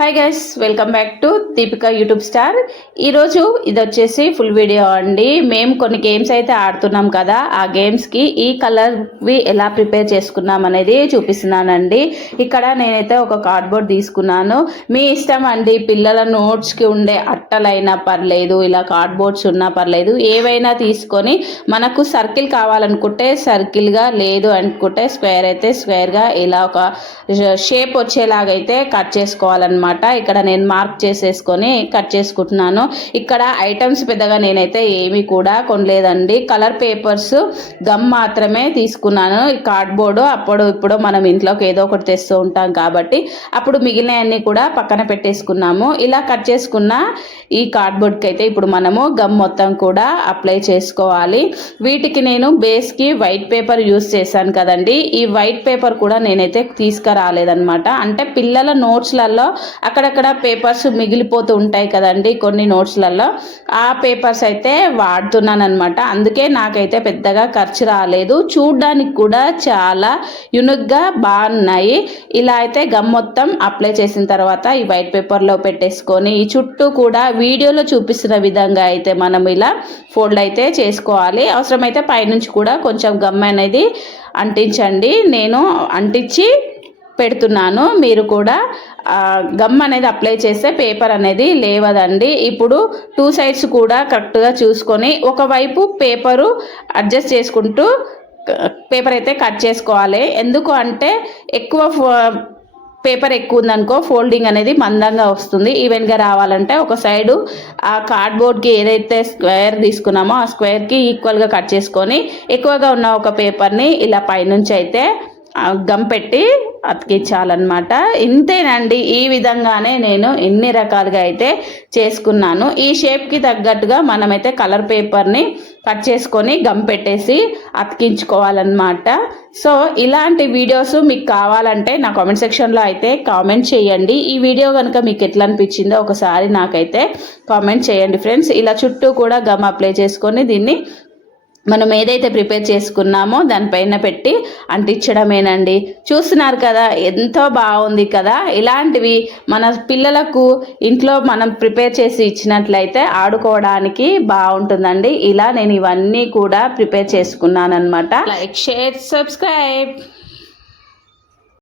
Hi guys, welcome back to Deepika YouTube star. ఈరోజు ఇది వచ్చేసి ఫుల్ వీడియో అండి. మేము కొన్ని గేమ్స్ అయితే ఆడుతున్నాం కదా, ఆ గేమ్స్కి ఈ కలర్వి ఎలా ప్రిపేర్ చేసుకున్నాం అనేది చూపిస్తున్నానండి. ఇక్కడ నేనైతే ఒక కార్డ్బోర్డ్ తీసుకున్నాను. మీ ఇష్టం అండి, పిల్లల నోట్స్కి ఉండే అట్టలైనా పర్లేదు, ఇలా కార్డ్బోర్డ్స్ ఉన్నా పర్లేదు, ఏవైనా తీసుకొని మనకు సర్కిల్ కావాలనుకుంటే సర్కిల్గా, లేదు అనుకుంటే స్క్వేర్ అయితే స్క్వేర్గా, ఇలా ఒక షేప్ వచ్చేలాగైతే కట్ చేసుకోవాలన్నమాట. ఇక్కడ నేను మార్క్ చేసేసుకొని కట్ చేసుకుంటున్నాను. ఇక్కడ ఐటమ్స్ పెద్దగా నేనైతే ఏమి కూడా కొనలేదండి. కలర్ పేపర్స్, గమ్ మాత్రమే తీసుకున్నాను. ఈ కార్డ్బోర్డు అప్పుడు ఇప్పుడు మనం ఇంట్లోకి ఏదో ఒకటి తెస్తూ ఉంటాం కాబట్టి అప్పుడు మిగిలినవన్నీ కూడా పక్కన పెట్టేసుకున్నాము. ఇలా కట్ చేసుకున్న ఈ కార్డ్బోర్డ్కి అయితే ఇప్పుడు మనము గమ్ మొత్తం కూడా అప్లై చేసుకోవాలి. వీటికి నేను బేస్కి వైట్ పేపర్ యూస్ చేశాను కదండి. ఈ వైట్ పేపర్ కూడా నేనైతే తీసుకురాలేదనమాట. అంటే పిల్లల నోట్స్లలో అక్కడక్కడ పేపర్స్ మిగిలిపోతూ ఉంటాయి కదండి కొన్ని నోట్స్లలో, ఆ పేపర్స్ అయితే వాడుతున్నాను అనమాట. అందుకే నాకైతే పెద్దగా ఖర్చు రాలేదు. చూడ్డానికి కూడా చాలా యూనిక్గా బాగున్నాయి. ఇలా అయితే గమ్ మొత్తం అప్లై చేసిన తర్వాత ఈ వైట్ పేపర్లో పెట్టేసుకొని ఈ చుట్టూ కూడా వీడియోలో చూపిస్తున్న విధంగా అయితే మనం ఇలా ఫోల్డ్ అయితే చేసుకోవాలి. అవసరమైతే పైనుంచి కూడా కొంచెం గమ్ అనేది అంటించండి. నేను అంటించి పెడుతున్నాను. మీరు కూడా గమ్ అనేది అప్లై చేస్తే పేపర్ అనేది లేవదండి. ఇప్పుడు టూ సైడ్స్ కూడా కరెక్ట్గా చూసుకొని ఒకవైపు పేపరు అడ్జస్ట్ చేసుకుంటూ పేపర్ అయితే కట్ చేసుకోవాలి. ఎందుకు అంటే ఎక్కువ పేపర్ ఎక్కువ ఉందనుకో ఫోల్డింగ్ అనేది మందంగా వస్తుంది. ఈవెన్గా రావాలంటే ఒక సైడు ఆ కార్డ్బోర్డ్కి ఏదైతే స్క్వేర్ తీసుకున్నామో ఆ స్క్వేర్కి ఈక్వల్గా కట్ చేసుకొని ఎక్కువగా ఉన్న ఒక పేపర్ని ఇలా పైనుంచి అయితే గమ్ పెట్టి అతికించాలన్నమాట. ఇంతేనండి. ఈ విధంగానే నేను ఎన్ని రకాలుగా అయితే చేసుకున్నాను. ఈ షేప్కి తగ్గట్టుగా మనమైతే కలర్ పేపర్ని కట్ చేసుకొని గమ్ పెట్టేసి అతికించుకోవాలన్నమాట. సో ఇలాంటి వీడియోస్ మీకు కావాలంటే నా కామెంట్ సెక్షన్లో అయితే కామెంట్ చేయండి. ఈ వీడియో కనుక మీకు ఎట్లా అనిపించిందో ఒకసారి నాకైతే కామెంట్ చేయండి ఫ్రెండ్స్. ఇలా చుట్టూ కూడా గమ్ అప్లై చేసుకొని దీన్ని మనం ఏదైతే ప్రిపేర్ చేసుకున్నామో దానిపైన పెట్టి అంటించడమేనండి. చూస్తున్నారు కదా, ఎంతో బాగుంది కదా. ఇలాంటివి మన పిల్లలకు ఇంట్లో మనం ప్రిపేర్ చేసి ఇచ్చినట్లయితే ఆడుకోవడానికి బాగుంటుందండి. ఇలా నేను ఇవన్నీ కూడా ప్రిపేర్ చేసుకున్నాను అనమాట. Like, share, subscribe.